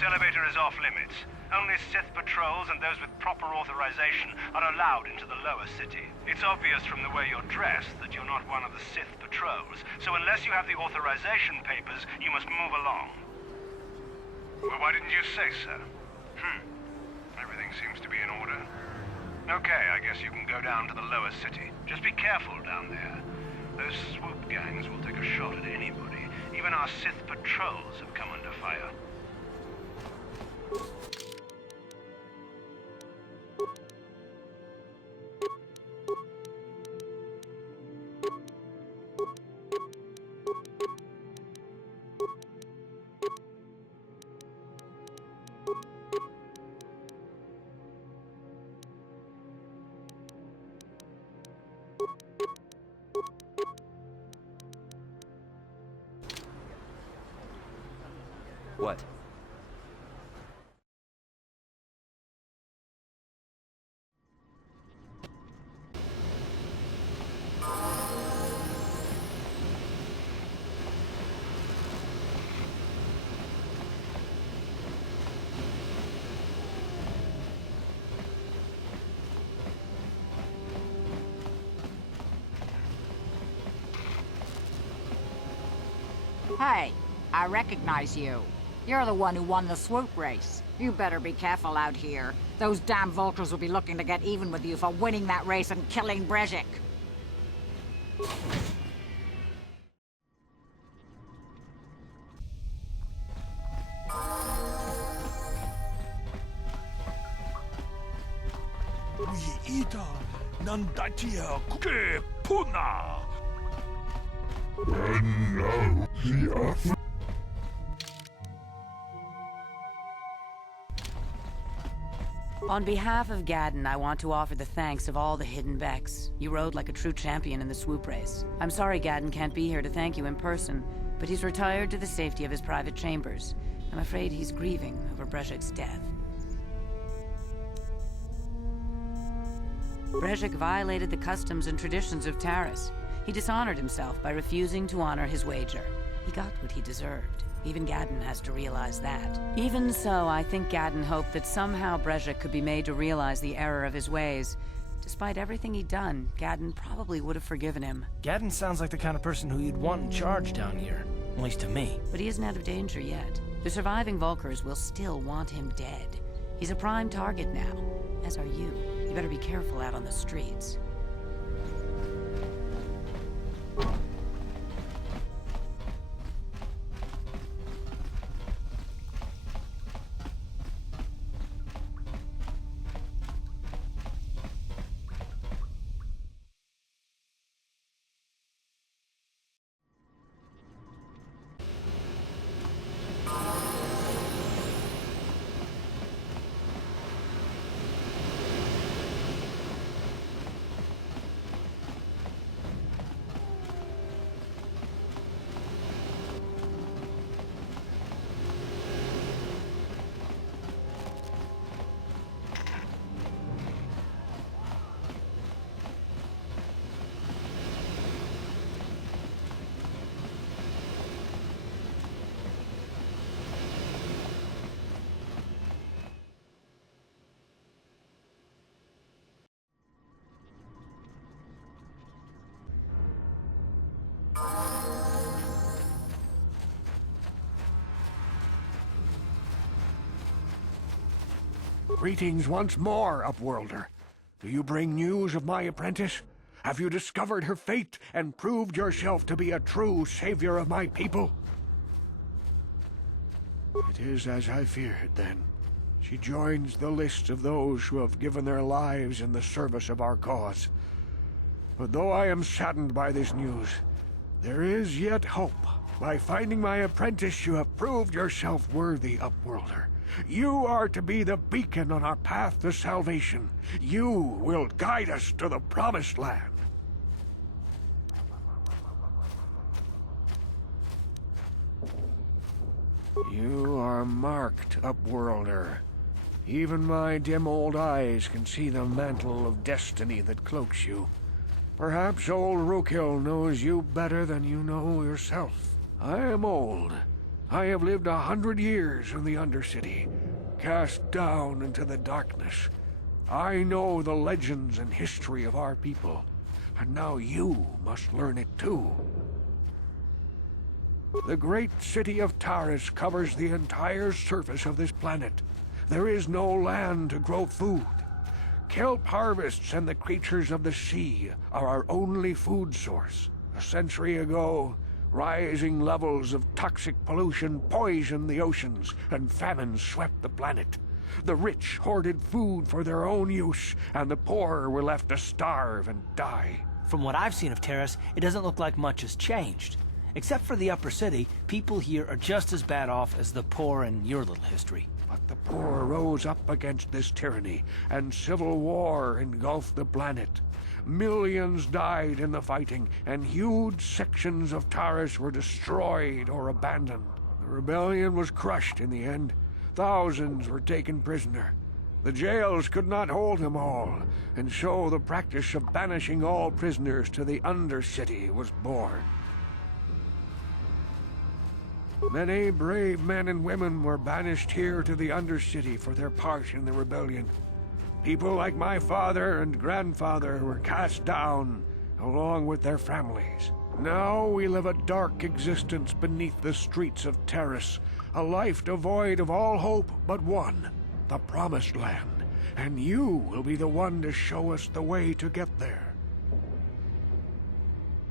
This elevator is off limits. Only Sith patrols and those with proper authorization are allowed into the lower city. It's obvious from the way you're dressed that you're not one of the Sith patrols, so unless you have the authorization papers, you must move along. Well, why didn't you say so? Everything seems to be in order. Okay, I guess you can go down to the lower city. Just be careful down there. Those swoop gangs will take a shot at anybody. Even our Sith patrols have come under fire. What? Hey, I recognize you. You're the one who won the swoop race. You better be careful out here. Those damn vultures will be looking to get even with you for winning that race and killing Brezhik. Ita nandatia ke puna. And now the On behalf of Gadden, I want to offer the thanks of all the hidden Becks. You rode like a true champion in the swoop race. I'm sorry Gadden can't be here to thank you in person, but he's retired to the safety of his private chambers. I'm afraid he's grieving over Brezhik's death. Brezhik violated the customs and traditions of Taris. He dishonored himself by refusing to honor his wager. He got what he deserved. Even Gadden has to realize that. Even so, I think Gadden hoped that somehow Brezhik could be made to realize the error of his ways. Despite everything he'd done, Gadden probably would have forgiven him. Gadden sounds like the kind of person who you'd want in charge down here. At least to me. But he isn't out of danger yet. The surviving Vulkars will still want him dead. He's a prime target now, as are you. You better be careful out on the streets. Greetings once more, Upworlder. Do you bring news of my apprentice? Have you discovered her fate and proved yourself to be a true savior of my people? It is as I feared, then. She joins the list of those who have given their lives in the service of our cause. But though I am saddened by this news, there is yet hope. By finding my apprentice, you have proved yourself worthy, Upworlder. You are to be the beacon on our path to salvation. You will guide us to the Promised Land. You are marked, Upworlder. Even my dim old eyes can see the mantle of destiny that cloaks you. Perhaps old Rookhill knows you better than you know yourself. I am old, I have lived 100 years in the Undercity, cast down into the darkness. I know the legends and history of our people, and now you must learn it too. The great city of Taris covers the entire surface of this planet. There is no land to grow food. Kelp harvests and the creatures of the sea are our only food source. A century ago, rising levels of toxic pollution poisoned the oceans, and famine swept the planet. The rich hoarded food for their own use, and the poor were left to starve and die. From what I've seen of Terrace, it doesn't look like much has changed. Except for the upper city, people here are just as bad off as the poor in your little history. But the poor rose up against this tyranny, and civil war engulfed the planet. Millions died in the fighting, and huge sections of Taris were destroyed or abandoned. The rebellion was crushed in the end. Thousands were taken prisoner. The jails could not hold them all, and so the practice of banishing all prisoners to the Undercity was born. Many brave men and women were banished here to the Undercity for their part in the rebellion. People like my father and grandfather were cast down, along with their families. Now we live a dark existence beneath the streets of Taris, a life devoid of all hope but one, the Promised Land. And you will be the one to show us the way to get there.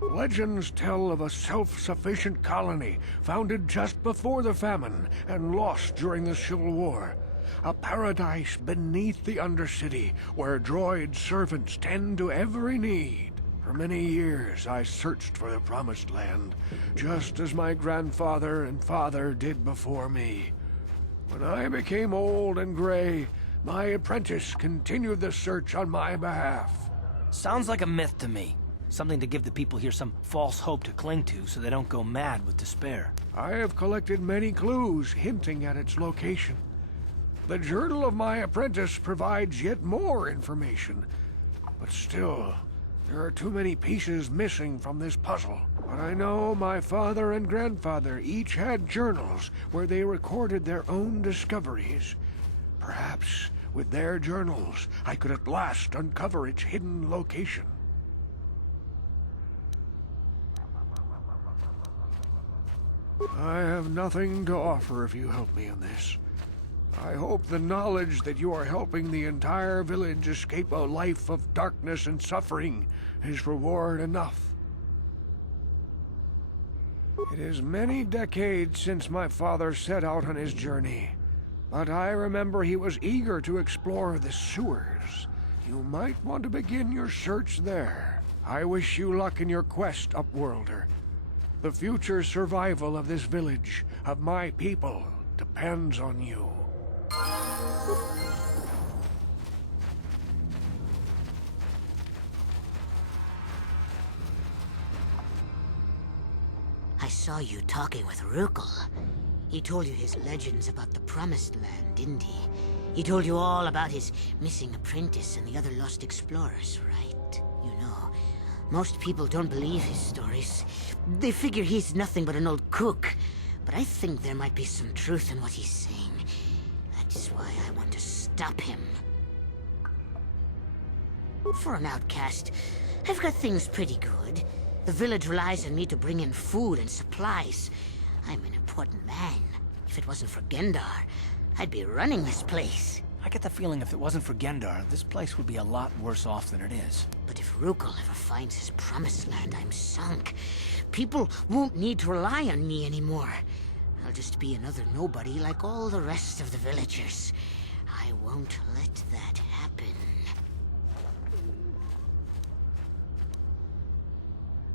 Legends tell of a self-sufficient colony founded just before the famine and lost during the Civil War. A paradise beneath the Undercity where droid servants tend to every need. For many years I searched for the Promised Land, just as my grandfather and father did before me. When I became old and gray, my apprentice continued the search on my behalf. Sounds like a myth to me. Something to give the people here some false hope to cling to so they don't go mad with despair. I have collected many clues hinting at its location. The journal of my apprentice provides yet more information. But still, there are too many pieces missing from this puzzle. But I know my father and grandfather each had journals where they recorded their own discoveries. Perhaps with their journals, I could at last uncover its hidden location. I have nothing to offer if you help me in this. I hope the knowledge that you are helping the entire village escape a life of darkness and suffering is reward enough. It is many decades since my father set out on his journey, but I remember he was eager to explore the sewers. You might want to begin your search there. I wish you luck in your quest, Upworlder. The future survival of this village, of my people, depends on you. I saw you talking with Rukel. He told you his legends about the Promised Land, didn't he? He told you all about his missing apprentice and the other lost explorers, right? You know, most people don't believe his stories. They figure he's nothing but an old cook. But I think there might be some truth in what he's saying. That's why I want to stop him. For an outcast, I've got things pretty good. The village relies on me to bring in food and supplies. I'm an important man. If it wasn't for Gendar, I'd be running this place. I get the feeling if it wasn't for Gendar, this place would be a lot worse off than it is. But if Rukel ever finds his Promised Land, I'm sunk. People won't need to rely on me anymore. I'll just be another nobody like all the rest of the villagers. I won't let that happen.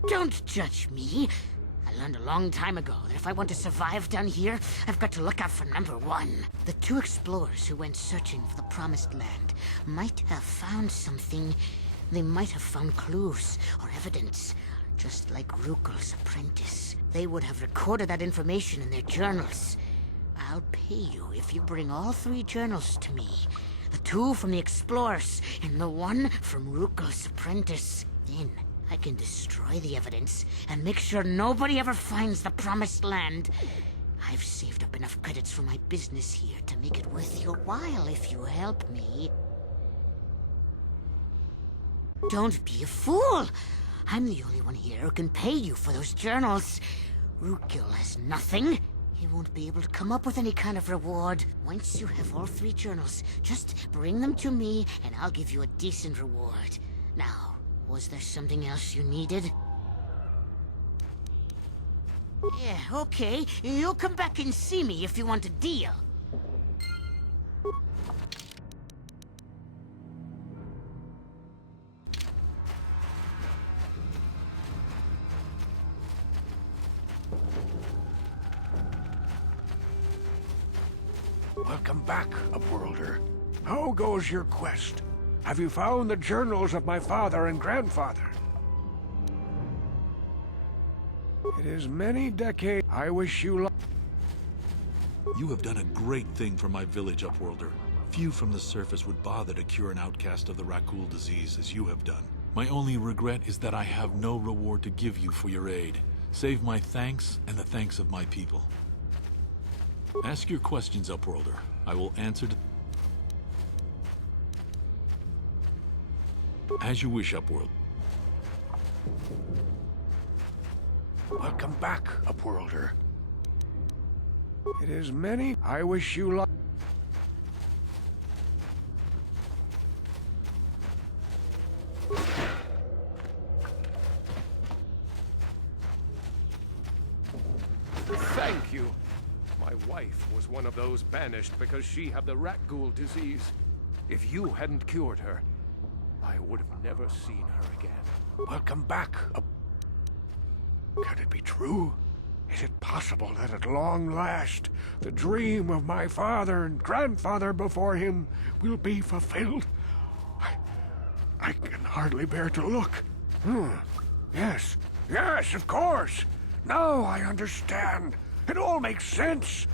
Don't judge me. I learned a long time ago that if I want to survive down here, I've got to look out for number one. The two explorers who went searching for the Promised Land might have found something. They might have found clues or evidence, just like Rukel's apprentice. They would have recorded that information in their journals. I'll pay you if you bring all three journals to me. The two from the explorers and the one from Rukel's apprentice. Then I can destroy the evidence and make sure nobody ever finds the Promised Land. I've saved up enough credits for my business here to make it worth your while if you help me. Don't be a fool! I'm the only one here who can pay you for those journals. Rukil has nothing. He won't be able to come up with any kind of reward. Once you have all 3 journals, just bring them to me and I'll give you a decent reward. Now, was there something else you needed? Yeah, okay. You'll come back and see me if you want a deal. Welcome back, Upworlder. How goes your quest? Have you found the journals of my father and grandfather? It is many decades. I wish you luck. You have done a great thing for my village, Upworlder. Few from the surface would bother to cure an outcast of the Rakul disease as you have done. My only regret is that I have no reward to give you for your aid. Save my thanks and the thanks of my people. Ask your questions, Upworlder. I will answer to... As you wish, Upworld. Welcome back, Upworlder. It is many. I wish you luck. Thank you. My wife was one of those banished because she had the rat ghoul disease. If you hadn't cured her, I would have never seen her again. Welcome back. Can it be true? Is it possible that at long last, the dream of my father and grandfather before him will be fulfilled? I can hardly bear to look. Yes, of course. Now I understand. It all makes sense.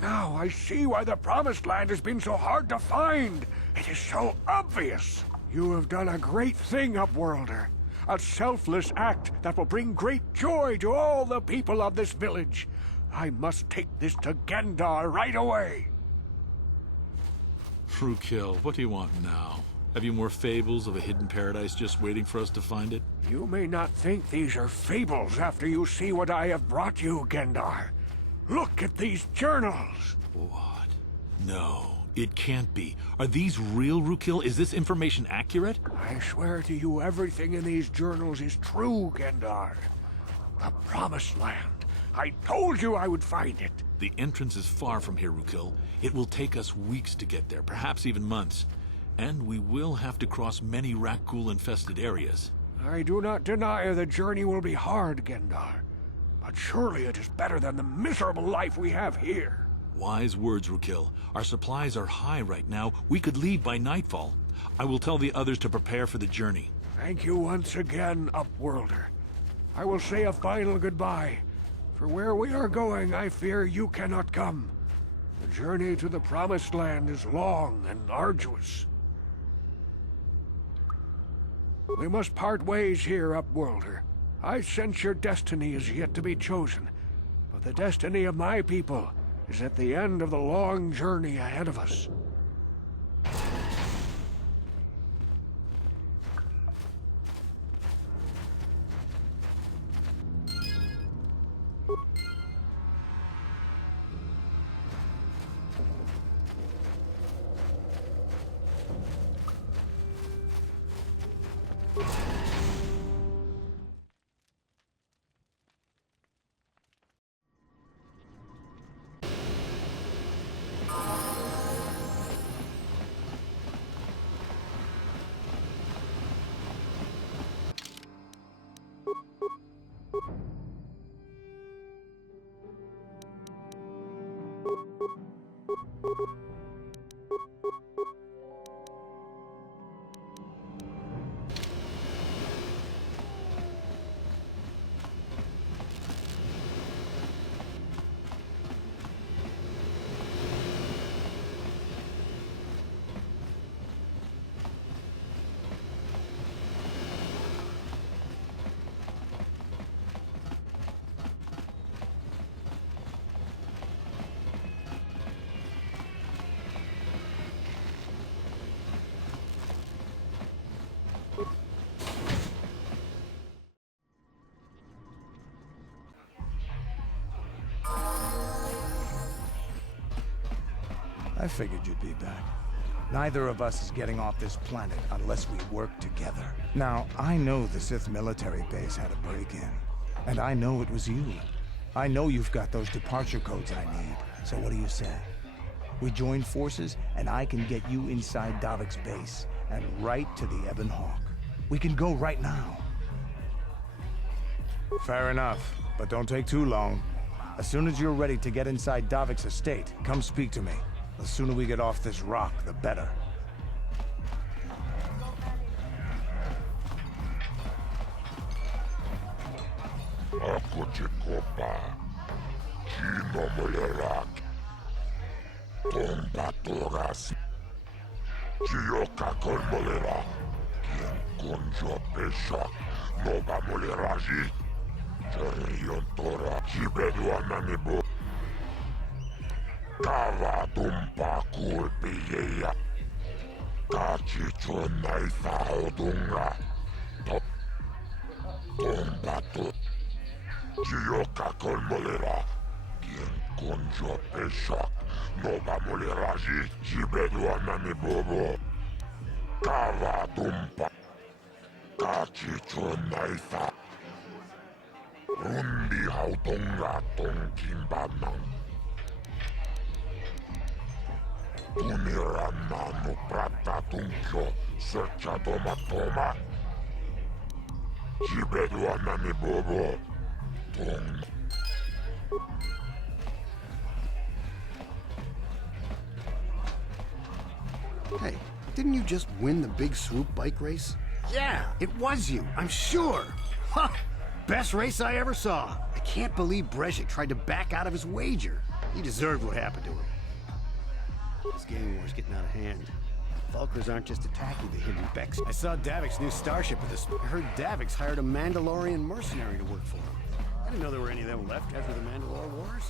Now I see why the Promised Land has been so hard to find. It is so obvious. You have done a great thing, Upworlder. A selfless act that will bring great joy to all the people of this village. I must take this to Gendar right away. Rukil, what do you want now? Have you more fables of a hidden paradise just waiting for us to find it? You may not think these are fables after you see what I have brought you, Gendar. Look at these journals. What? No, it can't be. Are these real, Rukil? Is this information accurate? I swear to you everything in these journals is true, Gendar. The Promised Land. I told you I would find it. The entrance is far from here, Rukil. It will take us weeks to get there, perhaps even months. And we will have to cross many Rakul-infested areas. I do not deny the journey will be hard, Gendar. But surely it is better than the miserable life we have here. Wise words, Rukil. Our supplies are high right now. We could leave by nightfall. I will tell the others to prepare for the journey. Thank you once again, Upworlder. I will say a final goodbye. For where we are going, I fear you cannot come. The journey to the Promised Land is long and arduous. We must part ways here, Upworlder. I sense your destiny is yet to be chosen, but the destiny of my people is at the end of the long journey ahead of us. I figured you'd be back. Neither of us is getting off this planet unless we work together. Now, I know the Sith military base had a break-in. And I know it was you. I know you've got those departure codes I need. So what do you say? We join forces, and I can get you inside Davik's base, and right to the Ebon Hawk. We can go right now. Fair enough, but don't take too long. As soon as you're ready to get inside Davik's estate, come speak to me. The sooner we get off this rock, the better. Ako Jacoba, Chino Molerak, Tomba Toras, Chioka Colmolera, Quien Conjo Pesha, Nova Moleraji, Cherion Tora, Chibeduananibo, Kava Tumpa Kulpiyeya, Kachicho Naifa Odunga, Tomba Tora. Chioka Colmolera, Quien Conjo Pesha, Nova Moleraji, Chibeduanani Bobo, Kava Tumpa, Kachicho Naifa, Rundi Hautonga Tonkimbaman, Tunirana no Prata Tunkyo, Searcha Toma Toma, Chibeduanani Bobo. Hey, didn't you just win the big swoop bike race? Yeah, it was you, I'm sure. Huh, best race I ever saw. I can't believe Brezhik tried to back out of his wager. He deserved what happened to him. This gang war's getting out of hand. Vulkars aren't just attacking the hidden Becks. I saw Davik's new starship with this. I heard Davik's hired a Mandalorian mercenary to work for him. I didn't know there were any of them left after the Mandalore Wars.